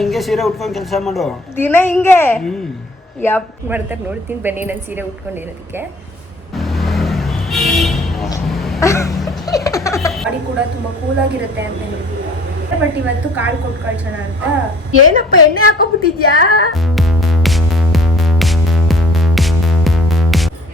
ಹಿಂಗೆ ಸೀರೆ ಉಟ್ಕೊಂಡು ಕೆಲಸ ಮಾಡು ದಿನ ಹಿಂಗೆ ಯಾಪ್ ಮಾಡ್ತಾರೆ ನೋಡ್ತೀನಿ ಬನ್ನಿ ನಾನು ಸೀರೆ ಉಟ್ಕೊಂಡಿರೋದಕ್ಕೆ. ಬಾಡಿ ಕೂಡ ತುಂಬಾ ಕೂಲ್ ಆಗಿರುತ್ತೆ ಅಂತ ಹೇಳಿದ್ರು. ಬಟ್ ಇವತ್ತು ಕಾಳು ಕೊಟ್ಟು ಕಳ್ಸೋಣ ಅಂತ. ಏನಪ್ಪ ಎಣ್ಣೆ ಹಾಕೋಬಿಟ್ಟಿದ್ಯಾ?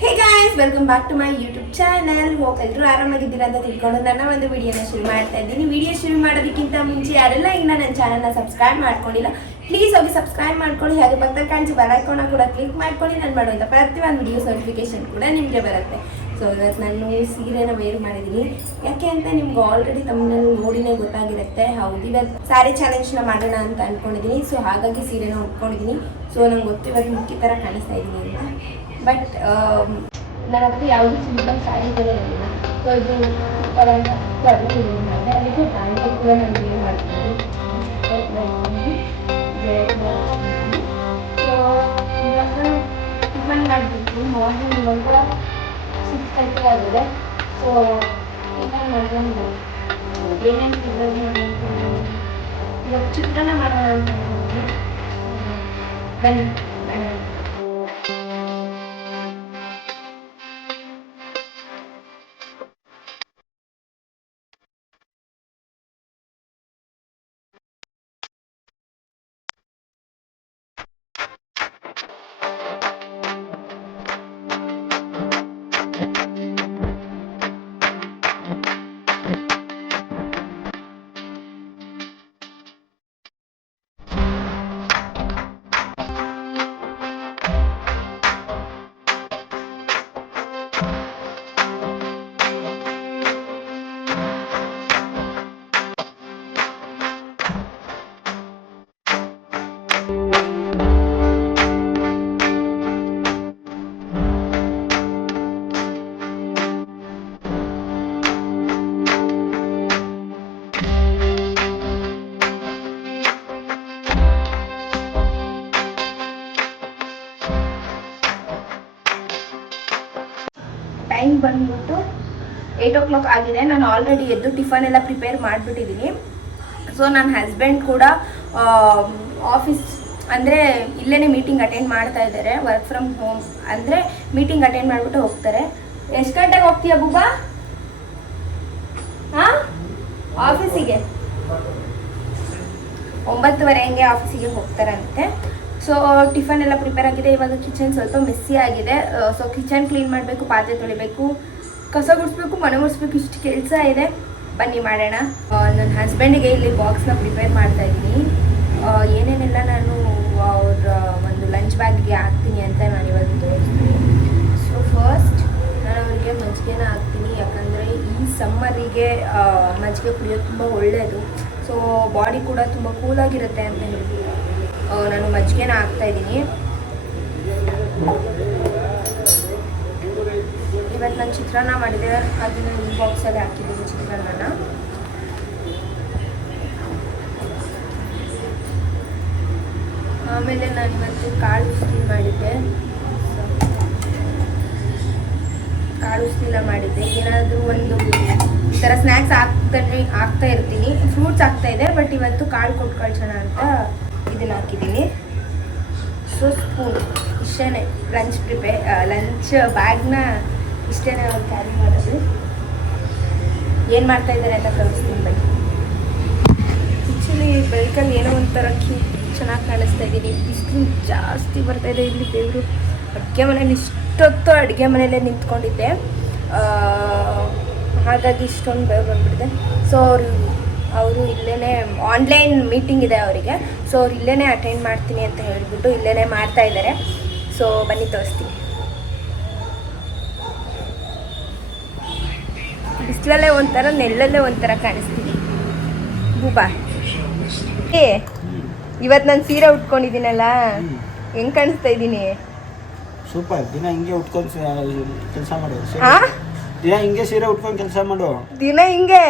Hey guys, welcome back to my YouTube channel. Hope ಎಲ್ಲರೂ ಆರಾಮಾಗಿದ್ದೀರಾ ಅಂತ ತಿಳ್ಕೊಂಡು ನನ್ನ ಒಂದು ವಿಡಿಯೋನ ಶುರು ಮಾಡ್ತಾ ಇದ್ದೀನಿ. ವಿಡಿಯೋ ಶುರು ಮಾಡೋದಕ್ಕಿಂತ ಮುಂಚೆ ಯಾರೆಲ್ಲ ಇನ್ನ ನನ್ನ ಚಾನಲ್ನ ಸಬ್ಸ್ಕ್ರೈಬ್ ಮಾಡ್ಕೊಂಡಿಲ್ಲ, ಪ್ಲೀಸ್ ಹೋಗಿ ಸಬ್ಸ್ಕ್ರೈಬ್ ಮಾಡ್ಕೊಳ್ಳಿ. ಹಾಗೆ ಪಕ್ಕದಲ್ಲಿ ಕಾಣಿಸಿ ಬೆಲ್ ಐಕಾನ್ ಕೂಡ ಕ್ಲಿಕ್ ಮಾಡ್ಕೊಳ್ಳಿ. ನಾನು ಮಾಡುವಂಥ ಪ್ರತಿ ಒಂದು ವಿಡಿಯೋಸ್ ನೋಟಿಫಿಕೇಶನ್ ಕೂಡ ನಿಮಗೆ ಬರುತ್ತೆ. ಸೊ ಇವತ್ತು ನಾನು ಸೀರೆನ ವೇರ್ ಮಾಡಿದ್ದೀನಿ. ಯಾಕೆ ಅಂತ ನಿಮ್ಗೆ ಆಲ್ರೆಡಿ ತಮ್ಮನಲ್ಲಿ ನೋಡಿನೇ ಗೊತ್ತಾಗಿರುತ್ತೆ. ಹೌದು, ಇವತ್ತು ಸ್ಯಾರಿ ಚಾಲೆಂಜ್ನ ಮಾಡೋಣ ಅಂತ ಅಂದ್ಕೊಂಡಿದ್ದೀನಿ. ಸೊ ಹಾಗಾಗಿ ಸೀರೆನ ಉಟ್ಕೊಂಡಿದ್ದೀನಿ. ಸೊ ನಂಗೆ ಗೊತ್ತು ಇವತ್ತು ಮುಖ್ಯ ಥರ ಕಾಣಿಸ್ತಾ ಇದ್ದೀನಿ ಅಂತ. ಬಟ್ ನನ್ನ ಹತ್ರ ಯಾವುದು ಸಿಂಪಲ್ ಸ್ಯಾರಿಗಳೇ ಇರಲಿಲ್ಲ. ಸೊ ಇದು ಅದಕ್ಕೆ ಪ್ಯಾಂಟ್ ಕೂಡ ನಾನು ವೇರ್ ಮಾಡ್ತೀನಿ. ಸೊ ಇವಾಗ ಟಿಫನ್ ಮಾಡಿಬಿಟ್ಟು ಮಾರ್ನಿಂಗ್ ಇವಾಗ 6:30 ಆಗಿದೆ. ಸೊ ಟಿಫನ್ ಮಾಡ್ಕೊಂಡು ಏನೇನು ಇವಾಗ ಚಿತ್ರಾನ್ನ ಮಾಡೋಣ ಅಂತ ಬನ್ನಿ. ಟೈಮ್ ಬಂದ್ಬಿಟ್ಟು 8 o'clock ಆಗಿದೆ. ನಾನು ಆಲ್ರೆಡಿ ಎದ್ದು ಟಿಫನ್ ಎಲ್ಲ ಪ್ರಿಪೇರ್ ಮಾಡಿಬಿಟ್ಟಿದ್ದೀನಿ. ಸೊ ನನ್ನ ಹಸ್ಬೆಂಡ್ ಕೂಡ ಆಫೀಸ್ ಅಂದರೆ ಇಲ್ಲೇ ಮೀಟಿಂಗ್ ಅಟೆಂಡ್ ಮಾಡ್ತಾ ಇದ್ದಾರೆ. ವರ್ಕ್ ಫ್ರಮ್ ಹೋಮ್ ಅಂದರೆ ಮೀಟಿಂಗ್ ಅಟೆಂಡ್ ಮಾಡಿಬಿಟ್ಟು ಹೋಗ್ತಾರೆ. ಎಷ್ಟು ಗಂಟೆಗೆ ಹೋಗ್ತೀಯ ಬುಬ್ಬಾ? ಹಾಂ, ಆಫೀಸಿಗೆ 9:30 ಹಂಗೆ ಆಫೀಸಿಗೆ ಹೋಗ್ತಾರಂತೆ. ಸೊ ಟಿಫನ್ ಎಲ್ಲ ಪ್ರಿಪೇರ್ ಆಗಿದೆ. ಇವಾಗ ಕಿಚನ್ ಸ್ವಲ್ಪ ಮೆಸ್ಸಿ ಆಗಿದೆ. ಸೊ ಕಿಚನ್ ಕ್ಲೀನ್ ಮಾಡಬೇಕು, ಪಾತ್ರೆ ತೊಳಿಬೇಕು, ಕಸ ಗುಡಿಸ್ಬೇಕು, ಮನೆ ಮುಡಿಸ್ಬೇಕು, ಇಷ್ಟು ಕೆಲಸ ಇದೆ. ಬನ್ನಿ ಮಾಡೋಣ. ನನ್ನ ಹಸ್ಬೆಂಡಿಗೆ ಇಲ್ಲಿ ಬಾಕ್ಸ್ನ ಪ್ರಿಪೇರ್ ಮಾಡ್ತಾ ಇದ್ದೀನಿ. ಏನೇನೆಲ್ಲ ನಾನು ಅವ್ರ ಒಂದು ಲಂಚ್ ಬ್ಯಾಗ್ಗೆ ಹಾಕ್ತೀನಿ ಅಂತ ನಾನು ಇವಾಗ ತೋರಿಸ್ತೀನಿ. ಸೊ ಫಸ್ಟ್ ನಾನು ಅವ್ರಿಗೆ ಮಜ್ಜಿಗೆನ ಹಾಕ್ತೀನಿ. ಯಾಕಂದರೆ ಈ ಸಮ್ಮರಿಗೆ ಮಜ್ಜಿಗೆ ಕುಡಿಯೋದು ತುಂಬ ಒಳ್ಳೆಯದು. ಸೊ ಬಾಡಿ ಕೂಡ ತುಂಬ ಕೂಲಾಗಿರುತ್ತೆ ಅಂತ ಹೇಳಿ ನಾನು ಮಜ್ಜಿಗೆನ ಹಾಕ್ತಾಯಿದ್ದೀನಿ. ಇವತ್ತು ನಾನು ಚಿತ್ರಾನ್ನ ಮಾಡಿದೆ, ಅದನ್ನು ಈ ಬಾಕ್ಸಲ್ಲಿ ಹಾಕಿದ್ದೀನಿ ಚಿತ್ರಾನ್ನ. ಆಮೇಲೆ ನಾನು ಇವತ್ತು ಕಾಳು ಉಸ್ಲಿ ಮಾಡಿದ್ದೆ. ಕಾಳು ಉಸ್ಲಿನ ಮಾಡಿದ್ದೆ. ಏನಾದರೂ ಒಂದು ಈ ಥರ ಸ್ನ್ಯಾಕ್ಸ್ ಹಾಕ್ತಾ ಇರ್ತೀನಿ. ಫ್ರೂಟ್ಸ್ ಹಾಕ್ತಾಯಿದ್ದೆ, ಬಟ್ ಇವತ್ತು ಕಾಳು ಕೊಟ್ಟು ಕಳ್ಸೋಣ ಅಂತ ಇದನ್ನು ಹಾಕಿದ್ದೀನಿ. ಸೊ ಸ್ಪೂನ್ ಇಷ್ಟೇ, ಲಂಚ್ ಬ್ಯಾಗ್ನ ಇಷ್ಟೇ ಅವ್ರು ಕ್ಯಾರಿ ಮಾಡೋದು. ಏನು ಮಾಡ್ತಾಯಿದ್ದಾರೆ ಅಂತ ತೋರಿಸ್ತೀನಿ ಬನ್ನಿ. ಆ್ಯಕ್ಚುಲಿ ಬೆಳಕಲ್ಲಿ ಏನೋ ಒಂಥರ ಚೆನ್ನಾಗಿ ಕಾಣಿಸ್ತಾ ಇದ್ದೀನಿ. ಬಿಸಿಲು ಜಾಸ್ತಿ ಬರ್ತಾಯಿದೆ ಇಲ್ಲಿ. ದೇವರು ಅಡುಗೆ ಮನೇಲಿ ಇಷ್ಟೊತ್ತು ಅಡುಗೆ ಮನೆಯಲ್ಲೇ ನಿಂತ್ಕೊಂಡಿದ್ದೆ, ಹಾಗಾಗಿ ಇಷ್ಟೊಂದು ಬೇಗ ಬಂದುಬಿಟ್ಟಿದೆ. ಸೊ ಅವರು ಇಲ್ಲೇ ಆನ್ಲೈನ್ ಮೀಟಿಂಗ್ ಇದೆ ಅವರಿಗೆ. ಸೊ ಅವ್ರು ಇಲ್ಲೇ ಅಟೆಂಡ್ ಮಾಡ್ತೀನಿ ಅಂತ ಹೇಳಿಬಿಟ್ಟು ಇಲ್ಲೇ ಮಾಡ್ತಾ ಇದ್ದಾರೆ. ಸೊ ಬನ್ನಿ ತೋರಿಸ್ತೀನಿ. ಬಿಸಿಲಲ್ಲೇ ಒಂಥರ, ನೆಲ್ಲಲ್ಲೇ ಒಂಥರ ಕಾಣಿಸ್ತೀನಿ. ಬೂಬಾ, ಇವತ್ತು ನಾನು ಸೀರೆ ಉಟ್ಕೊಂಡಿದ್ದೀನಲ್ಲ, ಹೆಂಗೆ ಕಾಣಿಸ್ತಾ ಇದ್ದೀನಿ? ಸೂಪರ್. ದಿನ ಹಿಂಗೆ ಉಟ್ಕೊಂಡು ಕೆಲಸ ಮಾಡು. ದಿನ ಹಿಂಗೆ ಸೀರೆ ಉಟ್ಕೊಂಡು ಕೆಲಸ ಮಾಡು. ದಿನ ಹಿಂಗೆ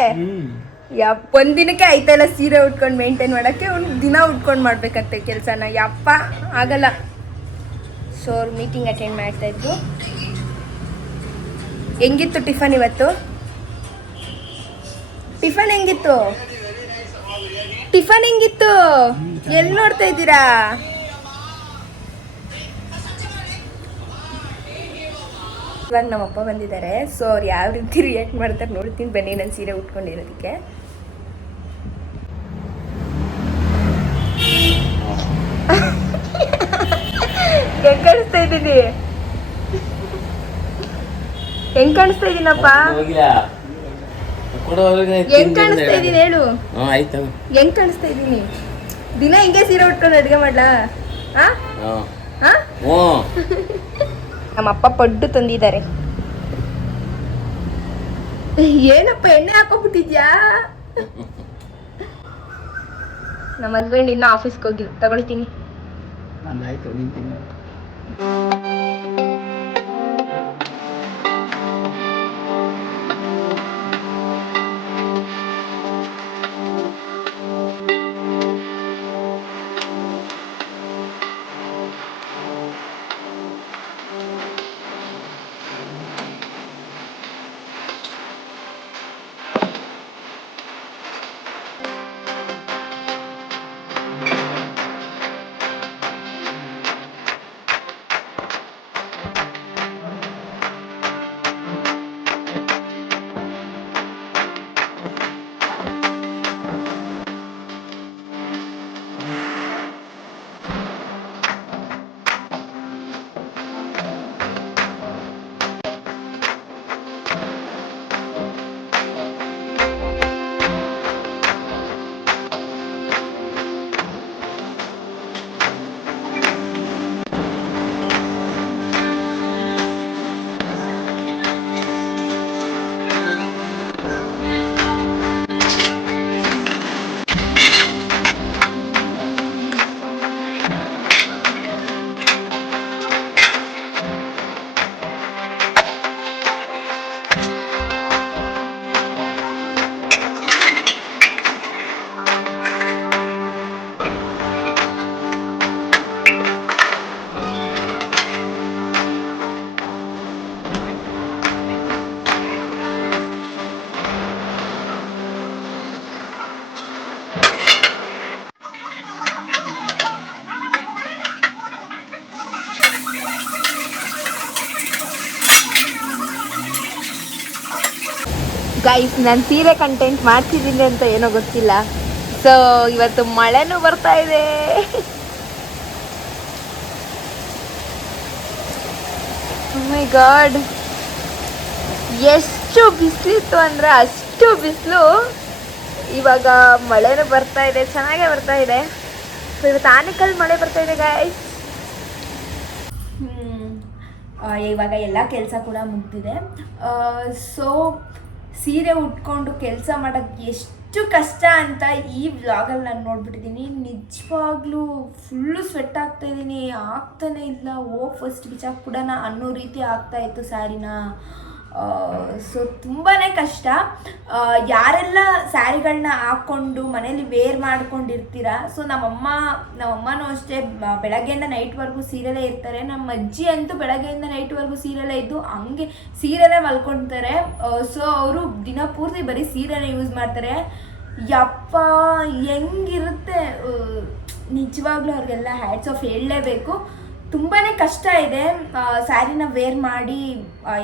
ಒಂದಿನಕ್ಕೆ ಆಯ್ತಲ್ಲ ಸೀರೆ ಉಟ್ಕೊಂಡು ಮೇಂಟೈನ್ ಮಾಡೋಕ್ಕೆ. ಒಂದು ದಿನ ಉಟ್ಕೊಂಡು ಮಾಡ್ಬೇಕಂತೆ ಕೆಲಸನ. ಯಪ್ಪ ಆಗಲ್ಲ. ಸೊ ಅವ್ರು ಮೀಟಿಂಗ್ ಅಟೆಂಡ್ ಮಾಡ್ತಾಯಿದ್ರು. ಹೆಂಗಿತ್ತು ಟಿಫನ್ ಇವತ್ತು? ಟಿಫನ್ ಹೆಂಗಿತ್ತು? ಎಲ್ಲಿ ನೋಡ್ತಾ ಇದ್ದೀರಾ? ಇವಾಗ ನಮ್ಮಪ್ಪ ಬಂದಿದ್ದಾರೆ. ಸೊ ಅವ್ರು ಯಾವ ರೀತಿ ರಿಯಾಕ್ಟ್ ಮಾಡ್ತಾರೆ ನೋಡ್ತೀನಿ ಬನ್ನಿ. ನಾನು ಸೀರೆ ಉಟ್ಕೊಂಡಿರೋದಕ್ಕೆ ಹೆಂಗ್ ಕಾಣಿಸ್ತಾ ಇದ್ದೀನಿ? ಹೆಂಗ್ ಕಾಣಿಸ್ತಾ ಇದ್ದೀನಪ್ಪ? ಹೆಂಗ್ ಕಾಣಿಸ್ತಾ ಇದ್ದೀನಿ ಹೇಳು? ಹೆಂಗ್ ಕಾಣಿಸ್ತಾ ಇದ್ದೀನಿ? ದಿನ ಹಿಂಗೆ ಸೀರೆ ಉಟ್ಕೊಂಡು ಅಡುಗೆ ಮಾಡ್ಲಾ? ನಮ್ಮಪ್ಪ ಪಡ್ಡು ತಂದಿದ್ದಾರೆ. ಏನಪ್ಪ ಎಣ್ಣೆ ಹಾಕೋಬಿಟ್ಟಿದ್ಯಾ? ನಮ್ಮ ಹಸ್ಬೆಂಡ್ ಇನ್ನ ಆಫೀಸ್ಗೆ ಹೋಗಿಲ್ಲ, ತಗೊಳ್ತೀನಿ. ಗೈಸ್, ನಾನು ಸೀರೆ ಕಂಟೆಂಟ್ ಮಾಡ್ತಿದ್ದೀನಿ ಅಂತ ಏನೋ ಗೊತ್ತಿಲ್ಲ. ಸೊ ಇವತ್ತು ಮಳೆನೂ ಬರ್ತಾ ಇದೆ. ಮೈ ಗಾಡ್, ಎಷ್ಟು ಬಿಸಿಲಿತ್ತು ಅಂದರೆ ಅಷ್ಟು ಬಿಸಿಲು. ಇವಾಗ ಮಳೆನೂ ಬರ್ತಾ ಇದೆ, ಚೆನ್ನಾಗೇ ಬರ್ತಾ ಇದೆ. ಸೊ ಇವತ್ತು ಆನೆಕಲ್ ಮಳೆ ಬರ್ತಾ ಇದೆ ಗೈಸ್. ಇವಾಗ ಎಲ್ಲ ಕೆಲಸ ಕೂಡ ಮುಗ್ದಿದೆ. ಸೊ ಸೀರೆ ಉಟ್ಕೊಂಡು ಕೆಲಸ ಮಾಡೋದು ಎಷ್ಟು ಕಷ್ಟ ಅಂತ ಈ ವ್ಲಾಗಲ್ಲಿ ನಾನು ನೋಡ್ಬಿಟ್ಟಿದ್ದೀನಿ. ನಿಜವಾಗ್ಲೂ ಫುಲ್ಲು ಸ್ವೆಟ್ ಆಗ್ತಾಯಿದ್ದೀನಿ, ಆಗ್ತಾನೆ ಇಲ್ಲ. ಫಸ್ಟ್ ಬಿಚ್ಚಾಕ್ಬಿಡೋಣ ಅನ್ನೋ ರೀತಿ ಆಗ್ತಾಯಿತ್ತು ಸ್ಯಾರಿನ. ಸೊ ತುಂಬಾ ಕಷ್ಟ. ಯಾರೆಲ್ಲ ಸ್ಯಾರಿಗಳನ್ನ ಹಾಕ್ಕೊಂಡು ಮನೇಲಿ ವೇರ್ ಮಾಡ್ಕೊಂಡಿರ್ತೀರ, ಸೊ ನಮ್ಮಮ್ಮನೂ ಅಷ್ಟೇ ಬೆಳಗ್ಗೆಯಿಂದ ನೈಟ್ವರೆಗೂ ಸೀರೆಲೇ ಇರ್ತಾರೆ. ನಮ್ಮ ಅಜ್ಜಿ ಅಂತೂ ಬೆಳಗ್ಗೆಯಿಂದ ನೈಟ್ವರೆಗೂ ಸೀರೆಲೇ ಇದ್ದು ಹಂಗೆ ಸೀರೆಲೇ ಮಲ್ಕೊಳ್ತಾರೆ. ಸೊ ಅವರು ದಿನ ಪೂರ್ತಿ ಬರೀ ಸೀರೆನೇ ಯೂಸ್ ಮಾಡ್ತಾರೆ. ಯಪ್ಪ ಹೆಂಗಿರುತ್ತೆ ನಿಜವಾಗ್ಲೂ. ಅವ್ರಿಗೆಲ್ಲ ಹ್ಯಾಟ್ಸ್ ಆಫ್ ಹೇಳಲೇಬೇಕು. ತುಂಬಾ ಕಷ್ಟ ಇದೆ ಸ್ಯಾರಿನ ವೇರ್ ಮಾಡಿ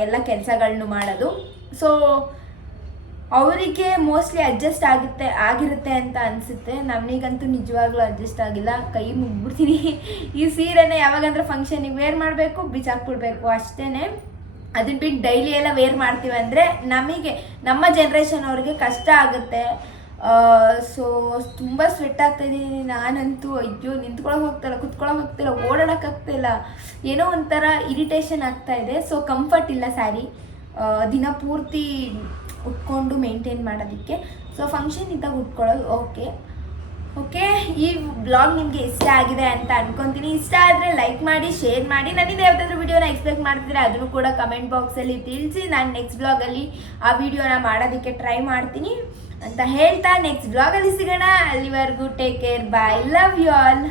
ಎಲ್ಲ ಕೆಲಸಗಳನ್ನೂ ಮಾಡೋದು. ಸೊ ಅವರಿಗೆ ಮೋಸ್ಟ್ಲಿ ಅಡ್ಜಸ್ಟ್ ಆಗಿರುತ್ತೆ ಅಂತ ಅನಿಸುತ್ತೆ. ನಮಗಂತೂ ನಿಜವಾಗ್ಲೂ ಅಡ್ಜಸ್ಟ್ ಆಗಿಲ್ಲ. ಕೈ ಮುಗ್ಬಿಡ್ತೀನಿ. ಈ ಸೀರೆನ ಯಾವಾಗಂದ್ರೆ ಫಂಕ್ಷನಿಗೆ ವೇರ್ ಮಾಡಬೇಕು, ಬಿಚ್ಚಾಕ್ಬಿಡ್ಬೇಕು ಅಷ್ಟೇ. ಅದನ್ನ ಬಿಟ್ಟು ಡೈಲಿ ಎಲ್ಲ ವೇರ್ ಮಾಡ್ತೀವಿ ಅಂದರೆ ನಮಗೆ ನಮ್ಮ ಜನ್ರೇಷನ್ ಅವ್ರಿಗೆ ಕಷ್ಟ ಆಗುತ್ತೆ. ಸೊ ತುಂಬ ಸ್ವೆಟ್ ಆಗ್ತಾಯಿದ್ದೀನಿ ನಾನಂತೂ. ಅಯ್ಯೋ, ನಿಂತ್ಕೊಳಕ್ಕೆ ಹೋಗ್ತಾಯಿಲ್ಲ, ಕುತ್ಕೊಳಕ್ಕೆ ಹೋಗ್ತಿಲ್ಲ, ಓಡಾಡೋಕ್ಕಾಗ್ತಾಯಿಲ್ಲ. ಏನೋ ಒಂಥರ ಇರಿಟೇಷನ್ ಆಗ್ತಾಯಿದೆ. ಸೊ ಕಂಫರ್ಟ್ ಇಲ್ಲ ಸ್ಯಾರಿ ದಿನ ಪೂರ್ತಿ ಉಟ್ಕೊಂಡು ಮೇಂಟೈನ್ ಮಾಡೋದಕ್ಕೆ. ಸೊ ಫಂಕ್ಷನ್ ಇದ್ದಾಗ ಉಟ್ಕೊಳ್ಳೋದು ಓಕೆ. ಈ ಬ್ಲಾಗ್ ನಿಮಗೆ ಇಷ್ಟ ಆಗಿದೆ ಅಂತ ಅನ್ಕೊತೀನಿ. ಇಷ್ಟ ಆದರೆ ಲೈಕ್ ಮಾಡಿ, ಶೇರ್ ಮಾಡಿ. ನನ್ನಿಂದ ಯಾವ್ದಾದ್ರು ವಿಡಿಯೋನ ಎಕ್ಸ್ಪೆಕ್ಟ್ ಮಾಡ್ತಿದ್ರೆ ಅದನ್ನು ಕೂಡ ಕಮೆಂಟ್ ಬಾಕ್ಸಲ್ಲಿ ತಿಳಿಸಿ. ನಾನು ನೆಕ್ಸ್ಟ್ ಬ್ಲಾಗಲ್ಲಿ ಆ ವಿಡಿಯೋನ ಮಾಡೋದಕ್ಕೆ ಟ್ರೈ ಮಾಡ್ತೀನಿ ಅಂತ ಹೇಳ್ತಾ ನೆಕ್ಸ್ಟ್ ಬ್ಲಾಗಲ್ಲಿ ಸಿಗೋಣ. ಅಲ್ಲಿವರೆಗೂ take care, bye, love you all.